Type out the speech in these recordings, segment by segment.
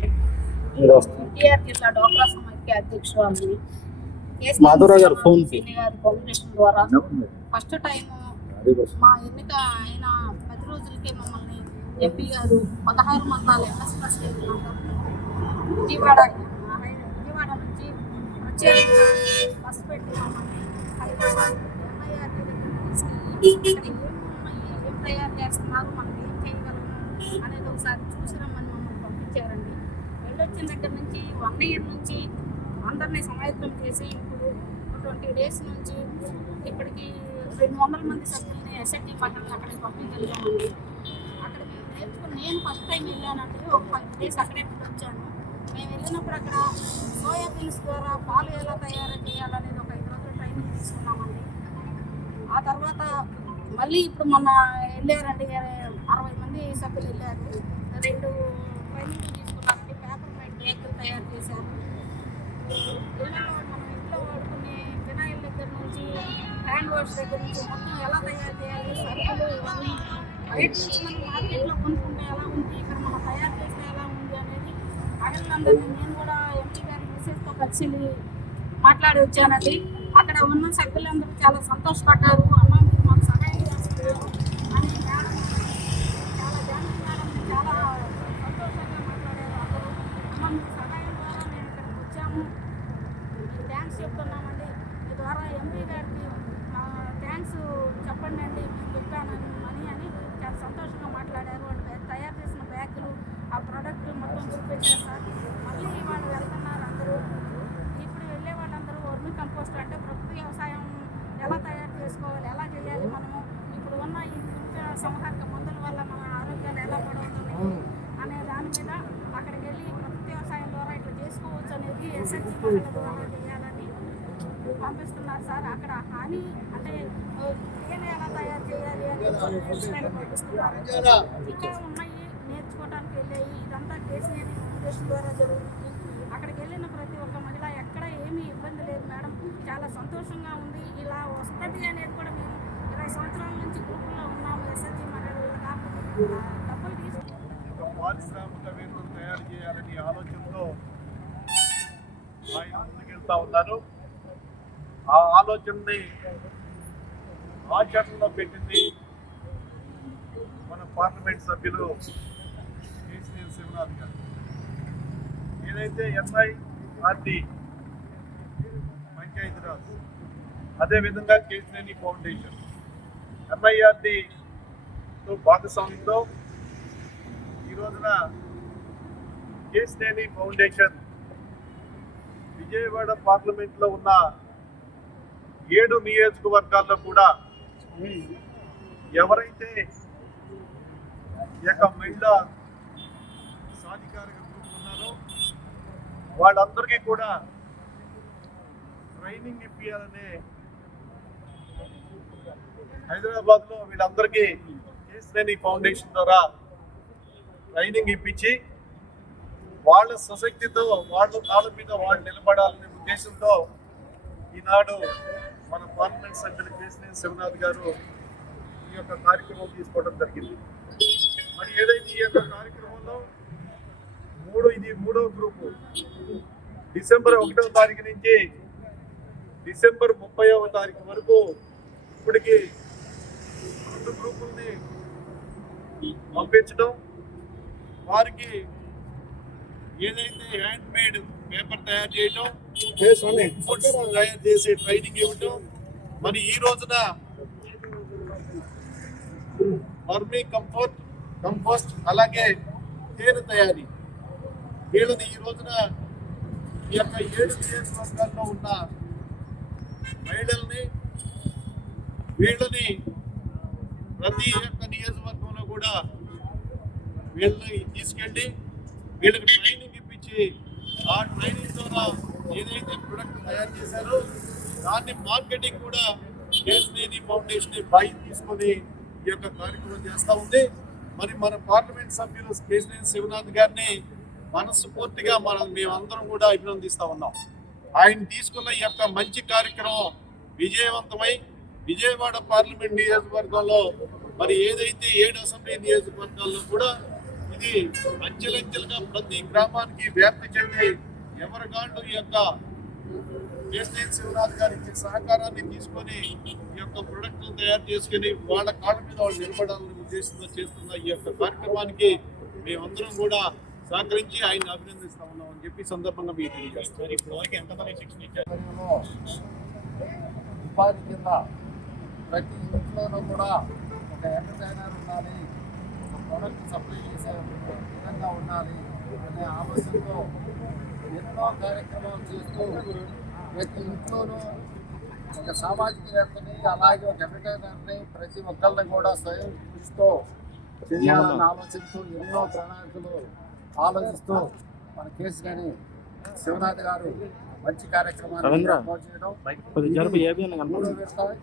ఎన్టీఆర్ జిల్లా డోక్రా సమైక్య అధ్యక్షురాలని మాధవరావు గారు ఫోన్ గారి ఫౌండేషన్ ద్వారా ఫస్ట్ టైం మా ఎన్నిక అయిన 10 రోజులకే మమ్మల్ని ఎంపీ గారు 16 మండలాల ఎంఎస్ ప్రెసిడెంట్ విజయవాడ నుంచి ప్రత్యేకంగా బస్సు పెట్టి మమ్మల్ని హైదరాబాద్ ఎంఐఆర్ దగ్గర తీసుకెళ్ళి ఇక్కడ ఏం తయారు చేస్తున్నారు, మనం ఏం చేయగలము అనేది ఒకసారి చూసి రమ్మని మమ్మల్ని పంపించారండి. వెళ్ళొచ్చిన దగ్గర నుంచి 1 year నుంచి అందరినీ సమాయత్తం చేసి ఇప్పుడు 20 days నుంచి ఇప్పటికి 200 మంది సభ్యులని ఎస్ఐటి మహిళలు అక్కడికి పంపించగలిగామండి. అక్కడ మేము నేర్చుకుని నేను ఫస్ట్ టైం వెళ్ళానండి. ఒక 5 days అక్కడే వచ్చాను. మేము వెళ్ళినప్పుడు అక్కడ సోయాబీన్స్ ద్వారా పాలు ఎలా తయారు చేయాలనేది ఒక 5 రోజులు ట్రైనింగ్ తీసుకున్నామండి. ఆ తర్వాత మళ్ళీ ఇప్పుడు మొన్న వెళ్ళారండి, 60 మంది సభ్యులు వెళ్ళారు. 2 ట్రైనింగ్ తీసుకున్నామండి. పేపర్ మేడ్ బేకరీ తయారు చేశారు. ఇళ్ళలో మనం ఇంట్లో వాడుకునే ఫినాయిల్ దగ్గర నుంచి హ్యాండ్ వాష్ దగ్గర నుంచి మొత్తం ఎలా తయారు చేయాలి, సరుకులు ఇవన్నీ బయట నుంచి మనం మార్కెట్లో కొనుక్కుంటే ఎలా ఉంది, ఇక్కడ మనం తయారు చేస్తే ఎలా ఉంది అనేది మహిళలందరినీ నేను కూడా ఎంపీ గారి మెసేజ్తో కలిసి మాట్లాడి వచ్చానండి. అక్కడ ఉన్న సభ్యులందరూ చాలా సంతోషపడ్డారు. అమ్మ మీరు మాకు సహాయం చేస్తున్నారు అని మేడం, చాలా జానకి మేడం చాలా సంతోషంగా మాట్లాడారు అందరూ. అమ్మ మీ సహాయం ద్వారా మేము ఇక్కడికి వచ్చాము, థ్యాంక్స్ చెప్తున్నామండి. మీ ద్వారా ఎంపీ గారికి థ్యాంక్స్ చెప్పండి అండి, మేము చెప్పాను అని చాలా సంతోషంగా మాట్లాడారు. వాళ్ళు తయారు చేసిన బ్యాగులు ఆ ప్రోడక్ట్ మొత్తం చూపించారు సార్. మళ్ళీ వాళ్ళు వెళ్తున్నారు అందరూ. ఇప్పుడు వెళ్ళే వాళ్ళందరూ వర్మి కంపోస్ట్ అంటే ప్రకృతి వ్యవసాయం ఎలా తయారు చేసుకోవాలి, ఎలా చేయాలి, మనము ఇప్పుడు ఉన్న ఈ సంహారక మందుల వల్ల మన ఆరోగ్యాలు ఎలా పడవుతున్నాయి అనే దాని మీద అక్కడికి వెళ్ళి ప్రకృతి వ్యవసాయం ద్వారా ఇట్లా చేసుకోవచ్చు అనేది ఎస్ఎస్జి మహిళల ద్వారా చేయాలని పంపిస్తున్నారు సార్. అక్కడ హాని అంటే తేనె ఎలా తయారు చేయాలి అని పంపిస్తున్నారు. ఇంకా ఉన్నాయి నేర్చుకోవడానికి వెళ్ళాయి. ఇదంతా కేసీఆర్ ఫౌండేషన్ ద్వారా జరుగుతుంది. అక్కడికి వెళ్ళిన ప్రతి ఒక్క మహిళ ఎక్కడ ఏమీ ఇబ్బంది లేదు మేడం, చాలా సంతోషంగా ఉంది. ఇలా వస్తుంది అనేది కూడా మేము 20 సంవత్సరాల నుంచి గ్రూపుల్లో ఉన్నాము. ఎస్ఎస్జి మహిళలుగా డబ్బులు తీసుకుని పారిశ్రామికవేత్తలు తయారు చేయాలని ఆలోచనలో ఆయన ముందుకెళ్తా ఉన్నారు. ఆ ఆలోచనని ఆచరణలో పెట్టింది మన పార్లమెంట్ సభ్యులు కేసీఆర్ శివనాథ్ గారు. ఏదైతే ఎంఐఆర్డి పంచాయతీరాజ్, అదేవిధంగా కేసీఆర్ ఫౌండేషన్ ఎంఐఆర్డితో భాగస్వామ్యంతో ఈ రోజున కేసీఆర్ ఫౌండేషన్ విజయవాడ పార్లమెంట్లో ఉన్న 7 నియోజకవర్గాల్లో కూడా ఎవరైతే మహిళా సాధికారిక గ్రూప్ ఉన్నారో వాళ్ళందరికీ కూడా ట్రైనింగ్ ఇప్పించాలనే హైదరాబాద్లో వీళ్ళందరికీ కేసీఆర్ ఫౌండేషన్ ద్వారా ట్రైనింగ్ ఇప్పించి వాళ్ళ సశక్తితో వాళ్ళ కాళ్ళ మీద వాళ్ళు నిలబడాలనే ఉద్దేశంతో ఈనాడు మన పార్లమెంట్ సభ్యులు కేసీఆర్ శివనాథ్ గారు ఈ యొక్క కార్యక్రమం తీసుకోవడం జరిగింది. మరి ఏదైతే ఈ యొక్క కార్యక్రమంలో ఇది 3వ గ్రూపు డిసెంబర్ 1వ తారీఖు నుంచి డిసెంబర్ 30వ తారీఖు వరకు ఇప్పటికి 2 గ్రూపుల్ని పంపించడం, వారికి ఏదైతే హ్యాండ్ మేడ్ పేపర్ తయారు చేయడం, ఫుడ్స్ తయారు చేసే ట్రైనింగ్ ఇవ్వటం, మరి ఈ రోజున వర్మీ కంపోస్ట్ అలాగే తేనె తయారీ, వీళ్ళని ఈ రోజున ఈ యొక్క 7 నియోజకవర్గాల్లో ఉన్న మహిళల్ని వీళ్ళని ప్రతి ఒక్క నియోజకవర్గంలో కూడా వీళ్ళని తీసుకెళ్ళి వీళ్ళకి ట్రైనింగ్ ఇప్పించి ఆ ట్రైనింగ్ ద్వారా ఏదైతే ప్రొడక్ట్ తయారు చేశారో దాన్ని మార్కెటింగ్ కూడా కేసీఆర్ ఫౌండేషన్ బాధ్యత తీసుకొని ఈ యొక్క కార్యక్రమం చేస్తూ ఉంది. మరి మన పార్లమెంట్ సభ్యులు కేసీఆర్ శివనాథ్ గారిని మనస్ఫూర్తిగా మేమందరం కూడా అభినందిస్తూ ఉన్నాం. ఆయన తీసుకున్న ఈ యొక్క మంచి కార్యక్రమం విజయవంతమై విజయవాడ పార్లమెంట్ నియోజకవర్గంలో మరి ఏదైతే 7 అసెంబ్లీ నియోజకవర్గాల్లో కూడా ఇది అంచెలంచెలుగా ప్రతి గ్రామానికి వ్యాప్తి చెంది ఎవరికాళ్ళు ఈ యొక్క కేసీఆర్ శివరాజ్ గారి ఇచ్చే సహకారాన్ని తీసుకొని ఈ యొక్క ప్రొడక్ట్ను తయారు చేసుకుని వాళ్ళ కాళ్ళ మీద వాళ్ళు నిలబడాలని ఉద్దేశంతో చేస్తున్న ఈ యొక్క కార్యక్రమానికి మేమందరం కూడా సహకరించి ఆయన అభినందిస్తా ఉన్నాం అని చెప్పి సందర్భంగా మీకు తెలియజేస్తారు. ఇప్పుడు వరకు ఎంతమంది శిక్షణ ఇచ్చారు? ఉపాధి కింద ప్రతి ఇంట్లోనూ కూడా ఒక ఎంటర్టైనర్ ఉండాలి, ఒక ప్రోడక్ట్ సప్లై చేసే విధంగా ఉండాలి అనే ఆలోచనతో ఎన్నో కార్యక్రమాలు చేస్తూ ప్రతి ఇంట్లోనూ ఒక సామాజికవేత్తని అలాగే ఒక ఎంటర్టైనర్ని ప్రతి ఒక్కరిని కూడా స్వయం కృషితో చేయాలన్న ఆలోచనతో ఎన్నో ప్రణాళికలు ఆలోచిస్తూ మన కేసీఆర్ శివనాథ్ గారు మంచి కార్యక్రమాన్ని ఏర్పాటు చేయడం.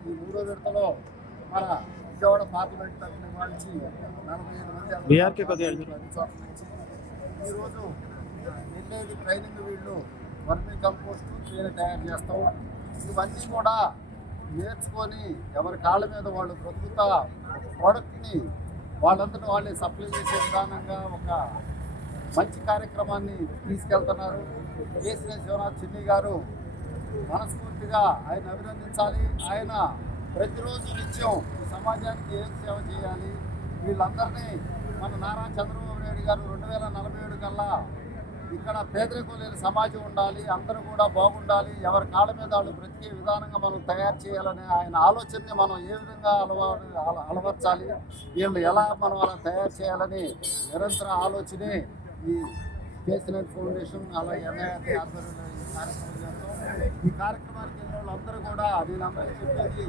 ఈ మూడో విడతలో మన విజయవాడ పార్లమెంట్ తరఫున ఇవ్వాల్సి 45 మంది ఈరోజు వెళ్ళేది ట్రైనింగ్ వీళ్ళు వర్మీ కంపోస్ట్ తేనె తయారు చేస్తాం. ఇవన్నీ కూడా నేర్చుకొని ఎవరి కాళ్ళ మీద వాళ్ళు బ్రతుకుతా ప్రోడక్ట్ని వాళ్ళంతటా వాళ్ళే సప్లై చేసే విధానంగా ఒక మంచి కార్యక్రమాన్ని తీసుకెళ్తున్నారు. కేసీఆర్ శివనాథ్ చిన్ని గారు మనస్ఫూర్తిగా ఆయన అభినందించాలి. ఆయన ప్రతిరోజు నిత్యం సమాజానికి ఏం సేవ చేయాలి, వీళ్ళందరినీ మన నారా చంద్రబాబు నాయుడు గారు 2047 కల్లా ఇక్కడ పేదరికం లేని సమాజం ఉండాలి, అందరూ కూడా బాగుండాలి, ఎవరి కాళ్ళ మీద వాళ్ళు బ్రతికే విధానంగా మనం తయారు చేయాలనే ఆయన ఆలోచనని మనం ఏ విధంగా అలవర్చాలి, వీళ్ళు ఎలా మనం అలా తయారు చేయాలని నిరంతర ఆలోచనే ఈ కేసీఆర్ ఫౌండేషన్ అలాగే ఎన్ఐఆర్టీ ఆధ్వర్యంలో ఈ కార్యక్రమం చేస్తాం. ఈ కార్యక్రమానికి వెళ్ళిన వాళ్ళందరూ కూడా నేనందరికీ చెప్పేది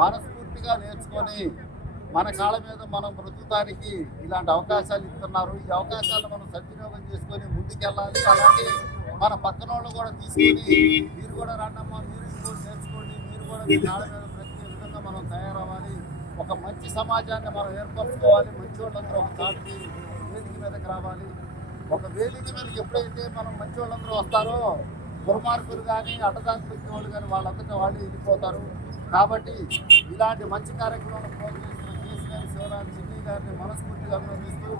మనస్ఫూర్తిగా నేర్చుకొని మన కాళ్ళ మీద మనం బ్రతుకుతానికి ఇలాంటి అవకాశాలు ఇస్తున్నారు. ఈ అవకాశాలను మనం సద్వినియోగం చేసుకొని ముందుకెళ్ళాలి. అలాగే మన పక్కన వాళ్ళు కూడా తీసుకొని మీరు కూడా రండమ్మా, మీరు కూడా నేర్చుకోండి, మీరు కూడా మీ కాళ్ళ మీద బ్రతికే విధంగా మనం తయారవ్వాలి. ఒక మంచి సమాజాన్ని మనం ఏర్పరచుకోవాలి. మంచి వాళ్ళందరూ ఒక తాటికి వేదిక మీదకి రావాలి. ఒక వేదిక మీదకి ఎప్పుడైతే మనం మంచి వాళ్ళందరూ వస్తారో దుర్మార్గులు కానీ అడ్డదారి పెట్టిన వాళ్ళు కానీ వాళ్ళందరినీ వాళ్ళు వెళ్ళిపోతారు. కాబట్టి ఇలాంటి మంచి కార్యక్రమాలను ప్రోత్సహిస్తున్న కేసీఆర్ శివరాజ్ చిన్ని గారిని మనస్ఫూర్తిగా అభినందిస్తూ